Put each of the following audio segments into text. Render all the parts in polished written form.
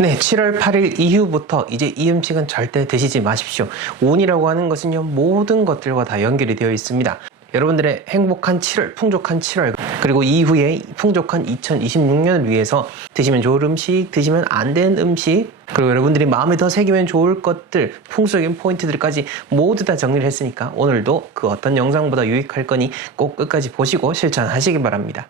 네, 7월 8일 이후부터 이제 이 음식은 절대 드시지 마십시오. 운이라고 하는 것은요, 모든 것들과 다 연결이 되어 있습니다. 여러분들의 행복한 7월, 풍족한 7월, 그리고 이후에 풍족한 2026년을 위해서 드시면 좋을 음식, 드시면 안 되는 음식, 그리고 여러분들이 마음에 더 새기면 좋을 것들, 풍수적인 포인트들까지 모두 다 정리를 했으니까 오늘도 그 어떤 영상보다 유익할 거니 꼭 끝까지 보시고 실천하시기 바랍니다.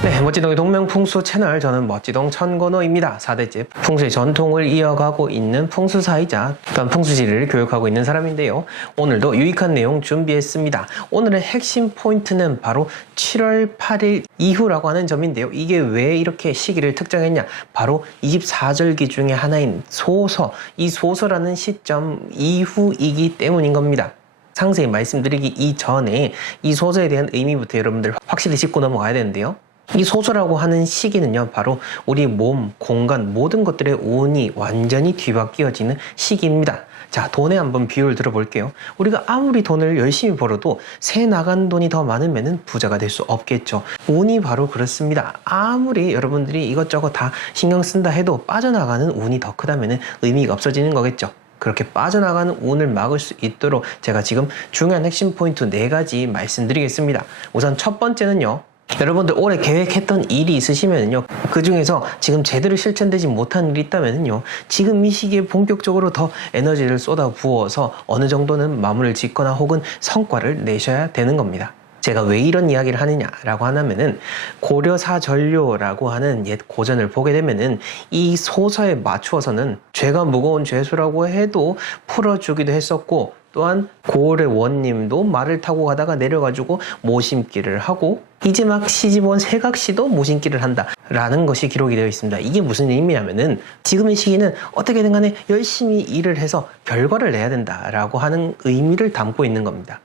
네, 멋지동의 동명풍수 채널, 저는 멋지동 천건호입니다. 4대째 풍수의 전통을 이어가고 있는 풍수사이자 또한 풍수지리를 교육하고 있는 사람인데요. 오늘도 유익한 내용 준비했습니다. 오늘의 핵심 포인트는 바로 7월 8일 이후라고 하는 점인데요. 이게 왜 이렇게 시기를 특정했냐? 바로 24절기 중에 하나인 소서, 이 소서라는 시점 이후이기 때문인 겁니다. 상세히 말씀드리기 이전에 이 소서에 대한 의미부터 여러분들 확실히 짚고 넘어가야 되는데요. 이 소서라고 하는 시기는요, 바로 우리 몸, 공간, 모든 것들의 운이 완전히 뒤바뀌어지는 시기입니다. 자, 돈에 한번 비유를 들어볼게요. 우리가 아무리 돈을 열심히 벌어도 새 나간 돈이 더 많으면 부자가 될 수 없겠죠. 운이 바로 그렇습니다. 아무리 여러분들이 이것저것 다 신경 쓴다 해도 빠져나가는 운이 더 크다면 의미가 없어지는 거겠죠. 그렇게 빠져나가는 운을 막을 수 있도록 제가 지금 중요한 핵심 포인트 4가지 말씀드리겠습니다. 우선 첫 번째는요, 여러분들 올해 계획했던 일이 있으시면요, 그 중에서 지금 제대로 실천되지 못한 일이 있다면요, 지금 이 시기에 본격적으로 더 에너지를 쏟아 부어서 어느 정도는 마무리를 짓거나 혹은 성과를 내셔야 되는 겁니다. 제가 왜 이런 이야기를 하느냐라고 하면은, 고려사전료라고 하는 옛 고전을 보게 되면은 이 소서에 맞추어서는 죄가 무거운 죄수라고 해도 풀어주기도 했었고, 또한 고려원님도 말을 타고 가다가 내려가지고 모심길을 하고, 이제 막 시집온 세각시도 모심길을 한다 라는 것이 기록이 되어 있습니다. 이게 무슨 의미냐면은, 지금의 시기는 어떻게든 간에 열심히 일을 해서 결과를 내야 된다라고 하는 의미를 담고 있는 겁니다.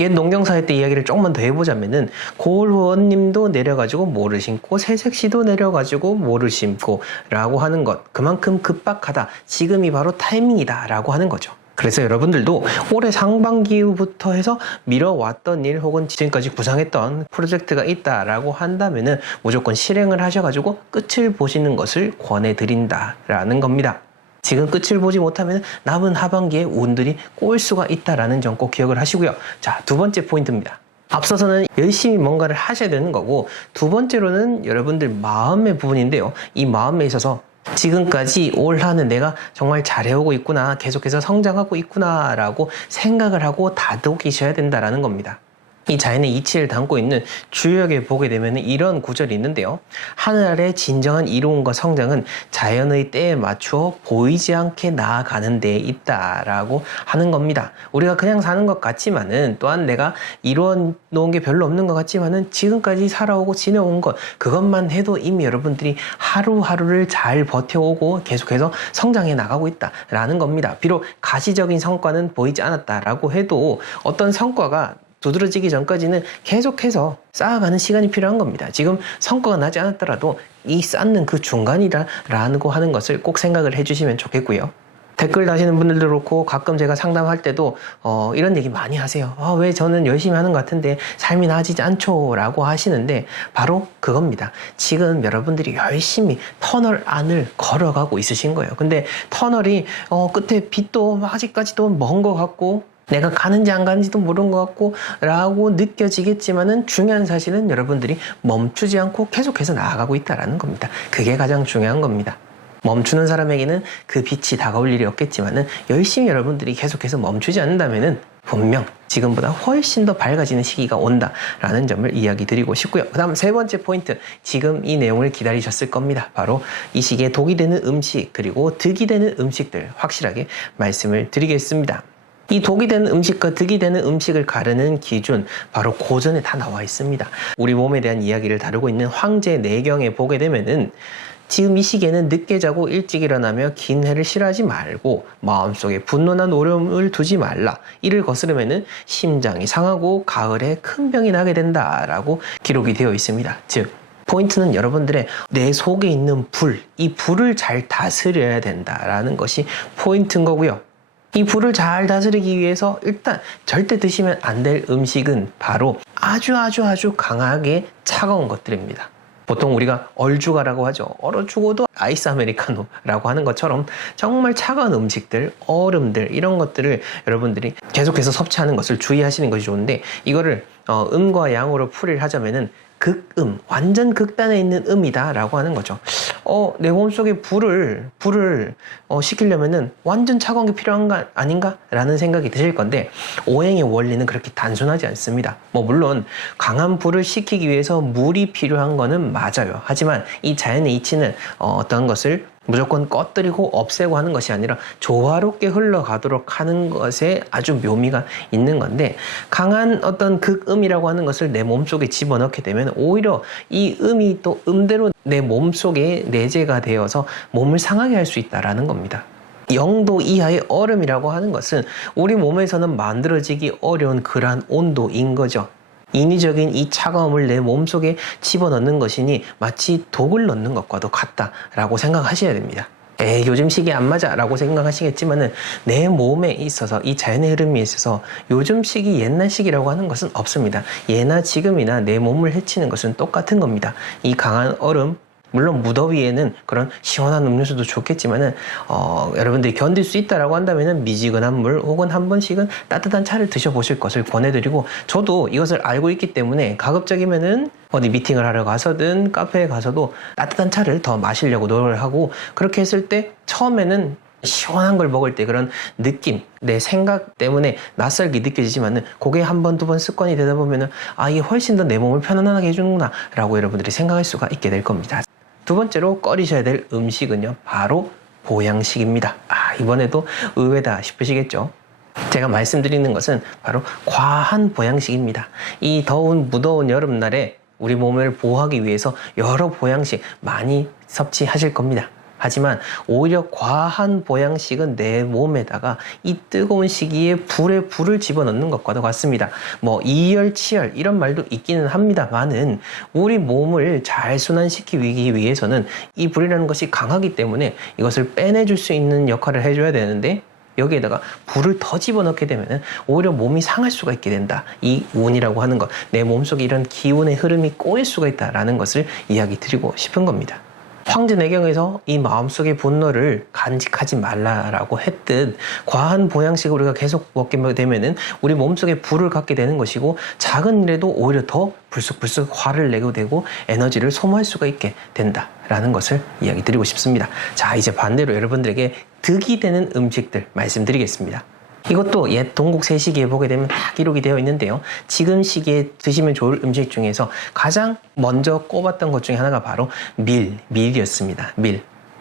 옛 농경사회 때 이야기를 조금만 더 해보자면은, 고을원님도 내려가지고 모를 심고 새색시도 내려가지고 모를 심고 라고 하는 것, 그만큼 급박하다, 지금이 바로 타이밍이다 라고 하는 거죠. 그래서 여러분들도 올해 상반기부터 해서 미뤄왔던 일 혹은 지금까지 구상했던 프로젝트가 있다라고 한다면은 무조건 실행을 하셔가지고 끝을 보시는 것을 권해드린다라는 겁니다. 지금 끝을 보지 못하면 남은 하반기에 운들이 꼬일 수가 있다라는 점 꼭 기억을 하시고요. 자, 두 번째 포인트입니다. 앞서서는 열심히 뭔가를 하셔야 되는 거고, 두 번째로는 여러분들 마음의 부분인데요. 이 마음에 있어서 지금까지 올 한해 내가 정말 잘해오고 있구나, 계속해서 성장하고 있구나 라고 생각을 하고 다독이셔야 된다라는 겁니다. 이 자연의 이치를 담고 있는 주역에 보게 되면 이런 구절이 있는데요. 하늘 아래 진정한 이로움과 성장은 자연의 때에 맞추어 보이지 않게 나아가는 데에 있다라고 하는 겁니다. 우리가 그냥 사는 것 같지만은, 또한 내가 이루어 놓은 게 별로 없는 것 같지만은, 지금까지 살아오고 지내온 것, 그것만 해도 이미 여러분들이 하루하루를 잘 버텨오고 계속해서 성장해 나가고 있다라는 겁니다. 비록 가시적인 성과는 보이지 않았다라고 해도 어떤 성과가 두드러지기 전까지는 계속해서 쌓아가는 시간이 필요한 겁니다. 지금 성과가 나지 않았더라도 이 쌓는 그 중간이라고 하는 것을 꼭 생각을 해주시면 좋겠고요. 댓글 다시는 분들도 그렇고, 가끔 제가 상담할 때도 이런 얘기 많이 하세요. 왜 저는 열심히 하는 것 같은데 삶이 나아지지 않죠? 라고 하시는데, 바로 그겁니다. 지금 여러분들이 열심히 터널 안을 걸어가고 있으신 거예요. 근데 터널이 끝에 빛도 아직까지도 먼 것 같고, 내가 가는지 안 가는지도 모르는 것 같고 라고 느껴지겠지만은, 중요한 사실은 여러분들이 멈추지 않고 계속해서 나아가고 있다는 겁니다. 그게 가장 중요한 겁니다. 멈추는 사람에게는 그 빛이 다가올 일이 없겠지만은, 열심히 여러분들이 계속해서 멈추지 않는다면은 분명 지금보다 훨씬 더 밝아지는 시기가 온다라는 점을 이야기 드리고 싶고요. 그 다음 세 번째 포인트, 지금 이 내용을 기다리셨을 겁니다. 바로 이 시기에 독이 되는 음식, 그리고 득이 되는 음식들 확실하게 말씀을 드리겠습니다. 이 독이 되는 음식과 득이 되는 음식을 가르는 기준, 바로 고전에 다 나와 있습니다. 우리 몸에 대한 이야기를 다루고 있는 황제 내경에 보게 되면은, 지금 이 시기에는 늦게 자고 일찍 일어나며 긴 해를 싫어하지 말고 마음속에 분노나 노름을 두지 말라. 이를 거스르면은 심장이 상하고 가을에 큰 병이 나게 된다라고 기록이 되어 있습니다. 즉, 포인트는 여러분들의 내 속에 있는 불, 이 불을 잘 다스려야 된다라는 것이 포인트인 거고요. 이 불을 잘 다스리기 위해서 일단 절대 드시면 안 될 음식은 바로 아주 강하게 차가운 것들입니다. 보통 우리가 얼죽아라고 하죠. 얼어 죽어도 아이스 아메리카노라고 하는 것처럼 정말 차가운 음식들, 얼음들 이런 것들을 여러분들이 계속해서 섭취하는 것을 주의하시는 것이 좋은데 이거를 음과 양으로 풀이를 하자면은 극음, 완전 극단에 있는 음이다 라고 하는 거죠. 내 몸속에 불을 식히려면은 완전 차가운 게 필요한 거 아닌가? 라는 생각이 드실 건데 오행의 원리는 그렇게 단순하지 않습니다. 물론 강한 불을 식히기 위해서 물이 필요한 거는 맞아요. 하지만 이 자연의 이치는 어떤 것을 무조건 꺼뜨리고 없애고 하는 것이 아니라 조화롭게 흘러가도록 하는 것에 아주 묘미가 있는 건데 강한 어떤 극음이라고 하는 것을 내 몸속에 집어넣게 되면 오히려 이 음이 또 음대로 내 몸속에 내재가 되어서 몸을 상하게 할 수 있다는 겁니다. 0도 이하의 얼음이라고 하는 것은 우리 몸에서는 만들어지기 어려운 그러한 온도인 거죠. 인위적인 이 차가움을 내 몸속에 집어넣는 것이니 마치 독을 넣는 것과도 같다라고 생각하셔야 됩니다. 요즘 시기에 안 맞아 라고 생각하시겠지만은 내 몸에 있어서 이 자연의 흐름에 있어서 요즘 시기 옛날 시기라고 하는 것은 없습니다. 예나 지금이나 내 몸을 해치는 것은 똑같은 겁니다. 이 강한 얼음, 물론 무더위에는 그런 시원한 음료수도 좋겠지만은 여러분들이 견딜 수 있다라고 한다면은 미지근한 물 혹은 한 번씩은 따뜻한 차를 드셔보실 것을 권해드리고 저도 이것을 알고 있기 때문에 가급적이면은 어디 미팅을 하러 가서든 카페에 가서도 따뜻한 차를 더 마시려고 노력을 하고 그렇게 했을 때 처음에는 시원한 걸 먹을 때 그런 느낌, 내 생각 때문에 낯설게 느껴지지만은 그게 한 번, 두 번 습관이 되다 보면은 이게 훨씬 더 내 몸을 편안하게 해주는구나 라고 여러분들이 생각할 수가 있게 될 겁니다. 두 번째로 꺼리셔야 될 음식은요, 바로 보양식입니다. 이번에도 의외다 싶으시겠죠? 제가 말씀드리는 것은 바로 과한 보양식입니다. 이 더운 무더운 여름날에 우리 몸을 보호하기 위해서 여러 보양식 많이 섭취하실 겁니다. 하지만 오히려 과한 보양식은 내 몸에다가 이 뜨거운 시기에 불을 집어넣는 것과도 같습니다. 이열치열 이런 말도 있기는 합니다만은 우리 몸을 잘 순환시키기 위해서는 이 불이라는 것이 강하기 때문에 이것을 빼내줄 수 있는 역할을 해줘야 되는데 여기에다가 불을 더 집어넣게 되면 오히려 몸이 상할 수가 있게 된다. 이 운이라고 하는 것, 내 몸속에 이런 기운의 흐름이 꼬일 수가 있다라는 것을 이야기 드리고 싶은 겁니다. 황제내경에서 이 마음속의 분노를 간직하지 말라라고 했듯 과한 보양식을 우리가 계속 먹게 되면은 우리 몸속에 불을 갖게 되는 것이고 작은 일에도 오히려 더 불쑥불쑥 화를 내게 되고 에너지를 소모할 수가 있게 된다라는 것을 이야기 드리고 싶습니다. 자, 이제 반대로 여러분들에게 득이 되는 음식들 말씀드리겠습니다. 이것도 옛 동국 세시기에 보게 되면 다 기록이 되어 있는데요. 지금 시기에 드시면 좋을 음식 중에서 가장 먼저 꼽았던 것 중에 하나가 바로 밀이었습니다.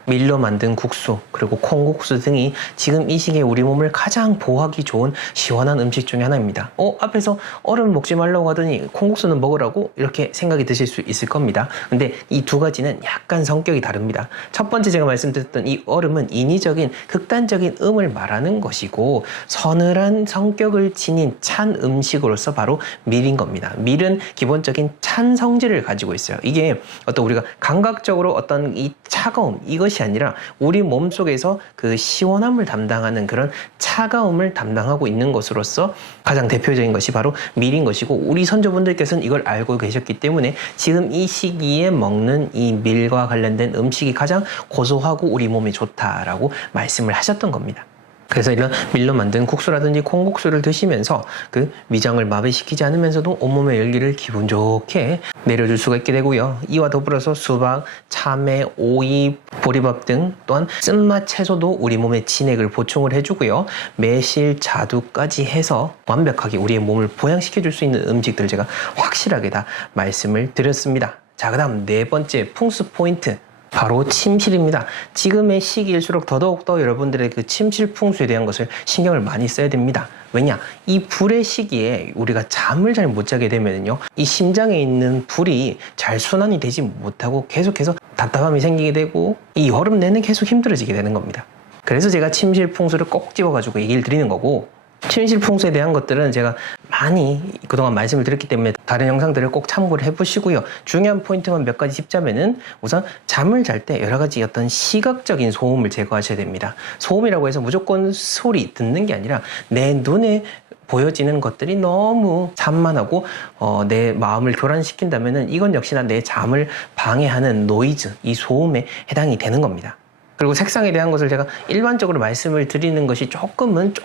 밀로 만든 국수 그리고 콩국수 등이 지금 이 시기에 우리 몸을 가장 보호하기 좋은 시원한 음식 중에 하나입니다. 앞에서 얼음 먹지 말라고 하더니 콩국수는 먹으라고 이렇게 생각이 드실 수 있을 겁니다. 근데 이 두 가지는 약간 성격이 다릅니다. 첫 번째 제가 말씀드렸던 이 얼음은 인위적인 극단적인 음을 말하는 것이고 서늘한 성격을 지닌 찬 음식으로서 바로 밀인 겁니다. 밀은 기본적인 찬 성질을 가지고 있어요. 이게 어떤 우리가 감각적으로 어떤 이 차가움 이것이 아니라 우리 몸속에서 그 시원함을 담당하는 그런 차가움을 담당하고 있는 것으로서 가장 대표적인 것이 바로 밀인 것이고 우리 선조분들께서는 이걸 알고 계셨기 때문에 지금 이 시기에 먹는 이 밀과 관련된 음식이 가장 고소하고 우리 몸에 좋다라고 말씀을 하셨던 겁니다. 그래서 이런 밀로 만든 국수라든지 콩국수를 드시면서 그 위장을 마비시키지 않으면서도 온몸의 열기를 기분 좋게 내려줄 수가 있게 되고요. 이와 더불어서 수박, 참외, 오이, 보리밥 등 또한 쓴맛 채소도 우리 몸에 진액을 보충을 해주고요. 매실, 자두까지 해서 완벽하게 우리의 몸을 보양시켜줄 수 있는 음식들을 제가 확실하게 다 말씀을 드렸습니다. 자, 그 다음 네 번째 풍수 포인트. 바로 침실입니다. 지금의 시기일수록 더더욱더 여러분들의 그 침실 풍수에 대한 것을 신경을 많이 써야 됩니다. 왜냐? 이 불의 시기에 우리가 잠을 잘 못 자게 되면요. 이 심장에 있는 불이 잘 순환이 되지 못하고 계속해서 답답함이 생기게 되고 이 여름 내내 계속 힘들어지게 되는 겁니다. 그래서 제가 침실 풍수를 꼭 집어가지고 얘기를 드리는 거고 침실 풍수에 대한 것들은 제가 많이 그동안 말씀을 드렸기 때문에 다른 영상들을 꼭 참고를 해보시고요. 중요한 포인트만 몇 가지 짚자면은 우선 잠을 잘 때 여러 가지 어떤 시각적인 소음을 제거하셔야 됩니다. 소음이라고 해서 무조건 소리 듣는 게 아니라 내 눈에 보여지는 것들이 너무 산만하고 내 마음을 교란시킨다면은 이건 역시나 내 잠을 방해하는 노이즈, 이 소음에 해당이 되는 겁니다. 그리고 색상에 대한 것을 제가 일반적으로 말씀을 드리는 것이 조금은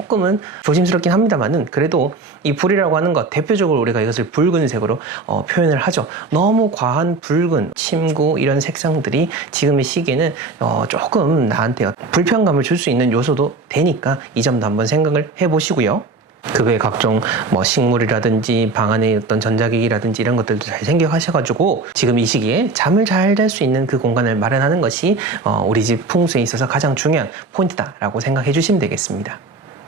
조심스럽긴 합니다만은, 그래도 이 불이라고 하는 것, 대표적으로 우리가 이것을 붉은색으로 표현을 하죠. 너무 과한 붉은, 침구 이런 색상들이 지금의 시기에는 조금 나한테 불편감을 줄 수 있는 요소도 되니까 이 점도 한번 생각을 해보시고요. 그 외에 각종 식물이라든지 방 안에 어떤 전자기기라든지 이런 것들도 잘 생각하셔가지고 지금 이 시기에 잠을 잘 잘 수 있는 그 공간을 마련하는 것이 우리 집 풍수에 있어서 가장 중요한 포인트다라고 생각해 주시면 되겠습니다.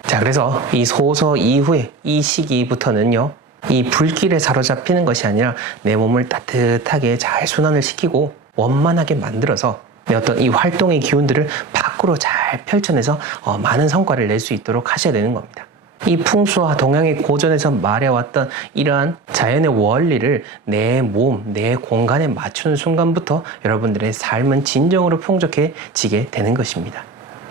자, 그래서 이 소서 이후에 이 시기부터는요, 이 불길에 사로잡히는 것이 아니라 내 몸을 따뜻하게 잘 순환을 시키고 원만하게 만들어서 내 어떤 이 활동의 기운들을 밖으로 잘 펼쳐내서 많은 성과를 낼 수 있도록 하셔야 되는 겁니다. 이 풍수와 동양의 고전에서 말해왔던 이러한 자연의 원리를 내 몸, 내 공간에 맞추는 순간부터 여러분들의 삶은 진정으로 풍족해지게 되는 것입니다.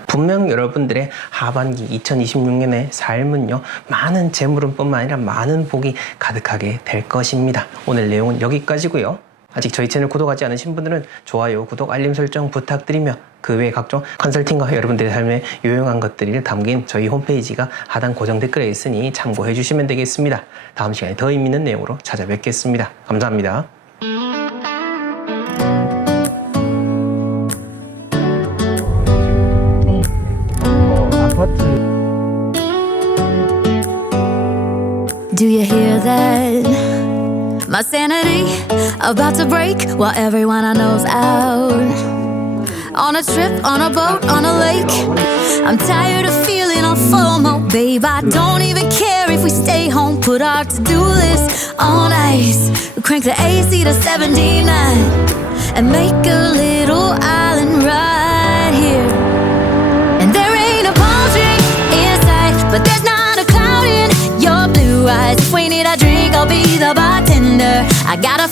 분명 여러분들의 하반기 2026년의 삶은요, 많은 재물운뿐만 아니라 많은 복이 가득하게 될 것입니다. 오늘 내용은 여기까지고요. 아직 저희 채널 구독하지 않으신 분들은 좋아요, 구독, 알림 설정 부탁드리며 그 외에 각종 컨설팅과 여러분들의 삶에 유용한 것들이 담긴 저희 홈페이지가 하단 고정 댓글에 있으니 참고해 주시면 되겠습니다. 다음 시간에 더 의미 있는 내용으로 찾아뵙겠습니다. 감사합니다. Do you hear that? My sanity about to break while everyone I know's out. On a trip, on a boat, on a lake. I'm tired of feeling all FOMO, babe. I don't even care if we stay home. Put our to-do list on ice. Crank the AC to 79 and make a little island right here. And there ain't a palm tree in sight, but there's not a cloud in your blue eyes. If we need a drink, I'll be the bartender. I got a